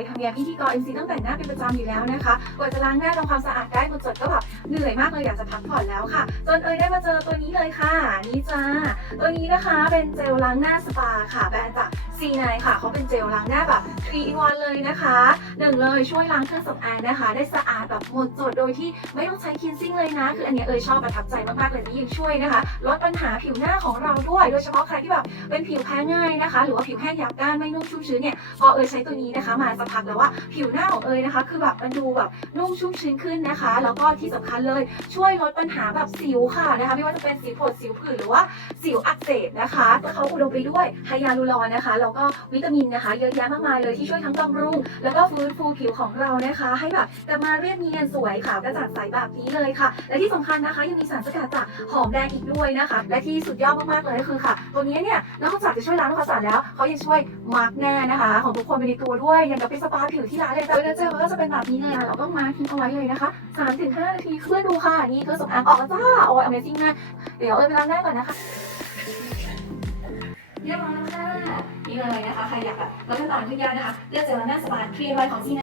ยทำงานพิธีกร MC ต้องแต่งหน้าเป็นประจำอยู่แล้วนะคะกว่าจะล้างหน้าทำความสะอาดได้คนจดก็แบบเหนื่อยมากเลยอยากจะพักผ่อนแล้วค่ะ จนเอยได้มาเจอตัวนี้เลยค่ะ นี่จ้า ตัวนี้นะคะเป็นเจลล้างหน้าสปาค่ะแบรนด์ จากซีไนค่ะเขาเป็นเจลล้างหน้าแบบ3 in 1เลยนะคะหนึ่งเลยช่วยล้างเครื่องสำอางนะคะ ได้สะอาดแบบหมดจดโดยที่ไม่ต้องใช้คินซิ่งเลยนะ คืออันนี้เอยชอบประทับใจมากๆเลยนี่ยังช่วยนะคะ ลดปัญหาผิวหน้าของเราด้วย โดยเฉพาะใครที่แบบเป็นผิวแพ้ง่ายนะคะ หรือว่าผิวแห้งหยาบด้านไม่นุ่มชุ่มชื้นเนี่ยพอเอยใช้ตัวนี้นะคะมาสักพักแล้วว่าผิวหน้าของเอยนะคะ คือแบบมันดูแบบนุ่มชุ่มชื้นขึ้นนะคะ แล้วก็ที่สำคัญเลยช่วยลดปัญหาแบบสิวค่ะนะคะ ไม่ว่าจะเป็นสิวผดสิวผื่นหรือว่าสิวอักเสบนะคะเขาอุดมไปด้วยไฮยาลูรอนนะคะแล้วก็วิตามินนะคะ เยอะแยะมากมายเลยที่ช่วยทั้งบำรุง แล้วก็ฟื้นฟูผิวของเรานะคะ ให้แบบกลับมาเรียบเนียนสวยขาวกระจ่างใสแบบนี้เลยค่ะ และที่สำคัญนะคะยังมีสารสกัดจากหอมแดงอีกด้วยนะคะ และที่สุดยอดมากๆเลยก็คือค่ะ ตัวนี้เนี่ยนอกจากจะช่วยล้างทำความสะอาดแล้วเขายังช่วยมาร์กหน้านะคะ ของทุกคนไปในตัวด้วยอย่างกับเป็นสปาผิวที่ร้านเลยแต่เนื้อเจลก็จะเป็นแบบนี้เลยเราต้องมาทิ้งเอาไว้เลยนะคะ3-5นาทีเพื่อดูค่ะนี่คือสำอางออกจ้าโอ้ย Amazing มากเดี๋ยวเอ้ยไปล้างหน้าก่อนนะคะ เรียบร้อยแล้วค่ะนี่เลยนะคะใครอยากแบบลดขั้นตอนทุกอย่างนะคะเลือกเจลหน้าสปาครีมไวของที่